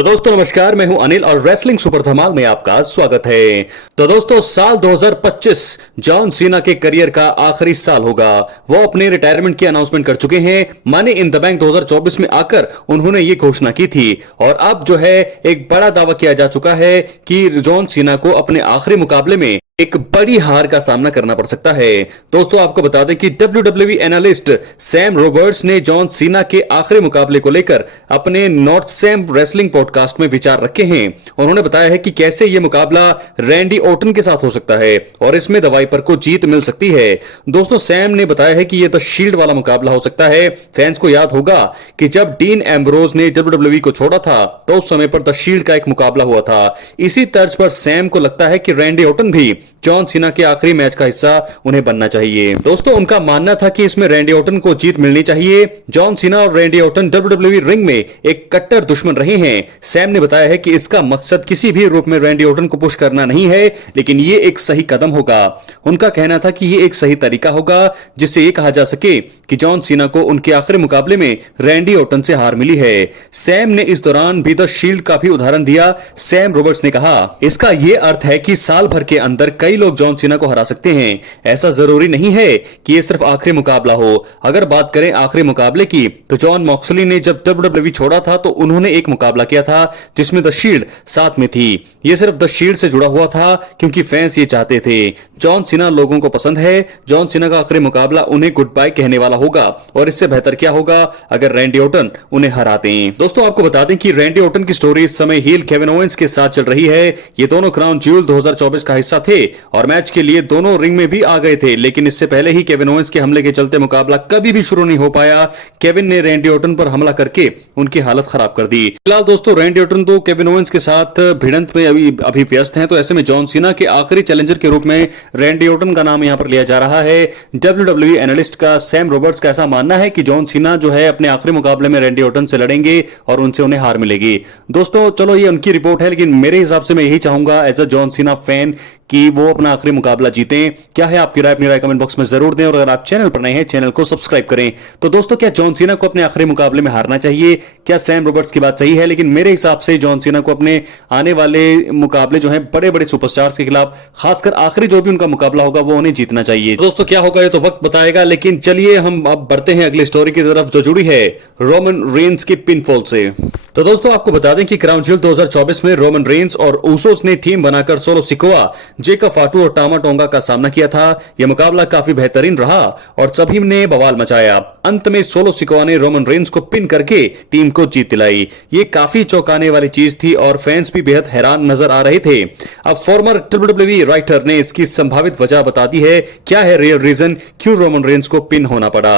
तो दोस्तों नमस्कार, मैं हूं अनिल और रेसलिंग सुपर धमाल में आपका स्वागत है। तो दोस्तों साल 2025 जॉन सीना के करियर का आखिरी साल होगा। वो अपने रिटायरमेंट की अनाउंसमेंट कर चुके हैं। मनी इन द बैंक 2024 में आकर उन्होंने ये घोषणा की थी और अब जो है एक बड़ा दावा किया जा चुका है कि जॉन सीना को अपने आखिरी मुकाबले में एक बड़ी हार का सामना करना पड़ सकता है। दोस्तों आपको बता दें कि WWE एनालिस्ट सैम रॉबर्ट्स ने जॉन सीना के आखिरी मुकाबले को लेकर अपने नॉर्थ सैम रेसलिंग पॉडकास्ट में विचार रखे हैं। उन्होंने बताया है कि कैसे यह मुकाबला रैंडी ऑर्टन के साथ हो सकता है और इसमें दवाई पर को जीत मिल सकती है। दोस्तों सैम ने बताया है कि यह द शील्ड वाला मुकाबला हो सकता है। फैंस को याद होगा कि जब डीन एम्ब्रोज ने WWE को छोड़ा था तो उस समय पर द शील्ड का एक मुकाबला हुआ था। इसी तर्ज पर सैम को लगता है कि रैंडी ऑर्टन भी जॉन सीना के आखिरी मैच का हिस्सा उन्हें बनना चाहिए। दोस्तों उनका मानना था कि इसमें रैंडी ऑर्टन को जीत मिलनी चाहिए। जॉन सीना और रैंडी ऑर्टन WWE रिंग में एक कट्टर दुश्मन रहे हैं। सैम ने बताया है कि इसका मकसद किसी भी रूप में रैंडी ऑर्टन को पुश करना नहीं है, लेकिन ये एक सही कदम होगा। उनका कहना था कि ये एक सही तरीका होगा जिससे ये कहा जा सके कि जॉन सीना को उनके आखिरी मुकाबले में रैंडी ऑर्टन से हार मिली है। सैम ने इस दौरान भी द शील्ड का भी उदाहरण दिया। सैम रॉबर्ट्स ने कहा, इसका यह अर्थ है कि साल भर के अंदर कई लोग जॉन सीना को हरा सकते हैं। ऐसा जरूरी नहीं है कि यह सिर्फ आखिरी मुकाबला हो। अगर बात करें आखिरी मुकाबले की तो जॉन मॉक्सली ने जब WWE छोड़ा था तो उन्होंने एक मुकाबला किया था जिसमें द शील्ड साथ में थी। यह सिर्फ द शील्ड से जुड़ा हुआ था क्योंकि फैंस ये चाहते थे। जॉन सीना लोगों को पसंद है। जॉन सीना का आखिरी मुकाबला उन्हें गुड बाय कहने वाला होगा और इससे बेहतर क्या होगा अगर रैंडी ऑर्टन उन्हें हराते हैं। दोस्तों आपको बता दें कि रैंडी ऑर्टन की स्टोरी इस समय हील केविन ओवेंस के साथ चल रही है। ये दोनों क्राउन ज्यूल 2024 का हिस्सा थे और मैच के लिए दोनों रिंग में भी आ गए थे, लेकिन इससे पहले ही केविन ओवेंस के हमले के चलते मुकाबला कभी भी शुरू नहीं हो पाया। केविन ने रैंडी ऑर्टन पर हमला करके उनकी हालत खराब कर दी। फिलहाल दोस्तों रैंडी ऑर्टन तो केविन ओवेंस के साथ भिड़ंत में अभी व्यस्त हैं, तो ऐसे में जॉन सीना के आखिरी चैलेंजर के रूप में रैंडी ऑर्टन का नाम यहां पर लिया जा रहा है। WWE एनालिस्ट का सैम रॉबर्ट्स का ऐसा मानना है कि जॉन सीना जो है अपने आखिरी मुकाबले में रैंडी ऑर्टन से लड़ेंगे और उनसे उन्हें हार मिलेगी। दोस्तों चलो ये उनकी रिपोर्ट है, लेकिन मेरे हिसाब से मैं यही चाहूंगा as a John Cena fan कि वो अपना आखिरी मुकाबला जीतें। क्या है आपकी राय? अपनी राय कमेंट बॉक्स में जरूर दें और अगर आप चैनल पर नए हैं चैनल को सब्सक्राइब करें। तो दोस्तों क्या जॉन सीना को अपने आखिरी मुकाबले में हारना चाहिए? क्या सैम रॉबर्ट्स की बात सही है? लेकिन मेरे हिसाब से जॉन सीना को अपने आने वाले मुकाबले जो है बड़े बड़े सुपरस्टार्स के खिलाफ, खासकर आखिरी जो भी उनका मुकाबला होगा वो उन्हें जीतना चाहिए। दोस्तों क्या होगा ये तो वक्त बताएगा, लेकिन चलिए हम अब बढ़ते हैं अगली स्टोरी की तरफ जो जुड़ी है रोमन रेंस के पिनफॉल से। तो दोस्तों आपको बता दें कि क्राउन ज्यूल 2024 में रोमन रेंस और ऊसोस ने टीम बनाकर सोलो सिकोआ, जेकब फाटू और टामा टोंगा का सामना किया था। यह मुकाबला काफी बेहतरीन रहा और सभी ने बवाल मचाया। अंत में सोलो सिकोआ ने रोमन रेंस को पिन करके टीम को जीत दिलाई। ये काफी चौंकाने वाली चीज थी और फैंस भी बेहद हैरान नजर आ रहे थे। अब फॉर्मर WWE राइटर ने इसकी संभावित वजह बता दी है। क्या है रियल रीजन क्यों रोमन रेंस को पिन होना पड़ा?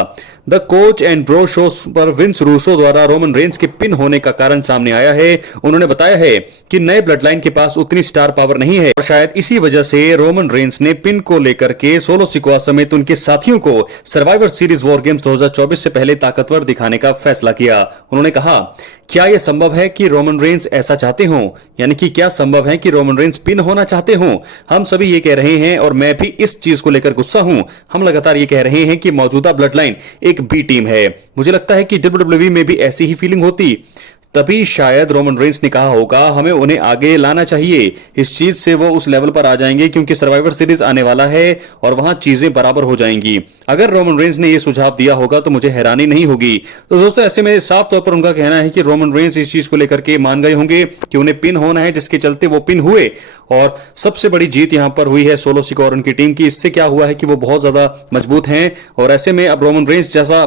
The coach and bro show पर विंस रूसो द्वारा रोमन रेंस के पिन होने का कारण सामने आया है। उन्होंने बताया है कि नए ब्लड लाइन के पास उतनी स्टार पावर नहीं है और शायद इसी वजह से रोमन रेंस ने पिन को लेकर के सोलो सिकोआ समेत उनके साथियों को सर्वाइवर सीरीज वॉर गेम्स 2024 से पहले ताकतवर दिखाने का फैसला किया। उन्होंने कहा, क्या यह संभव है कि रोमन रेंस ऐसा चाहते हों? यानी कि क्या संभव है कि रोमन रेंस पिन होना चाहते हों? हम सभी ये कह रहे हैं और मैं भी इस चीज को लेकर गुस्सा हूं। हम लगातार ये कह रहे हैं कि मौजूदा ब्लड लाइन एक बी टीम है। मुझे लगता है कि WWE में भी ऐसी ही फीलिंग होती, तभी शायद रोमन रेंस ने कहा होगा हमें उन्हें आगे लाना चाहिए। इस चीज से वो उस लेवल पर आ जाएंगे क्योंकि सर्वाइवर सीरीज आने वाला है और वहां चीजें बराबर हो जाएंगी। अगर रोमन रेंस ने यह सुझाव दिया होगा तो मुझे हैरानी नहीं होगी। तो दोस्तों ऐसे में साफ तौर पर उनका कहना है कि रोमन रेंस इस चीज को लेकर के मान गए होंगे कि उन्हें पिन होना है, जिसके चलते वो पिन हुए और सबसे बड़ी जीत यहां पर हुई है सोलो सिकोआ और उनकी टीम की। इससे क्या हुआ है कि वो बहुत ज्यादा मजबूत हैं और ऐसे में अब रोमन रेंस जैसा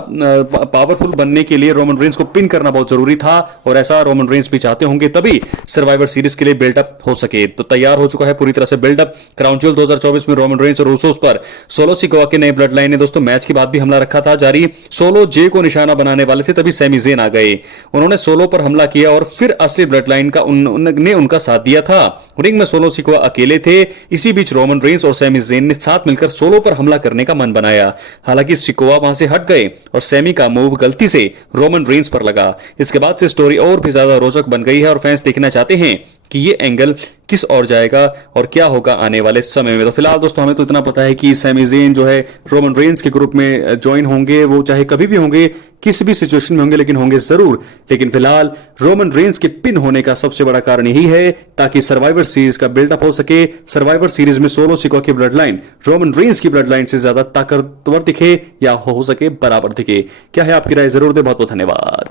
पावरफुल बनने के लिए रोमन रेंस को पिन करना बहुत जरूरी था और ऐसा रोमन रेंस भी चाहते होंगे, तभी सर्वाइवर सीरीज के लिए बिल्डअप हो सके। तो तैयार हो चुका है पूरी तरह से बिल्डअप। क्राउन ज्यूल 2024 में रोमन रेंस और रूसोस पर सोलो सिकोआ के नए ब्लड लाइन ने दोस्तों मैच के बाद भी हमला रखा था जारी। सोलो जे को निशाना बनाने वाले थे, तभी सैमी ज़ेन आ गए। उन्होंने सोलो पर हमला किया और फिर असली ब्लड लाइन का उन्होंने उनका साथ दिया था। रिंग में सोलो सिकोआ अकेले थे। इसी बीच रोमन रेंस और सैमी ज़ेन ने साथ मिलकर सोलो पर हमला करने का मन बनाया। हालांकि सिकोआ वहां से हट गए और सैमी का मूव गलती से रोमन रेंस पर लगा। इसके बाद से स्टोरी और भी ज्यादा रोचक बन गई है और फैंस देखना चाहते हैं कि ये एंगल किस ओर जाएगा और क्या होगा आने वाले समय में। तो फिलहाल दोस्तों हमें तो इतना पता है कि सैमी ज़ेन जो है रोमन रेंस के ग्रुप में ज्वाइन होंगे, वो चाहे कभी भी होंगे, किसी भी सिचुएशन में होंगे, लेकिन होंगे जरूर। लेकिन फिलहाल रोमन रेंस के पिन होने का सबसे बड़ा कारण यही है ताकि सर्वाइवर सीरीज का बिल्डअप हो सके। सर्वाइवर सीरीज में सोलो सिकोआ की ब्लड लाइन रोमन रेंस की ब्लड लाइन से ज्यादा ताकतवर दिखे या हो सके बराबर दिखे। क्या है आपकी राय, जरूर दे। बहुत बहुत धन्यवाद।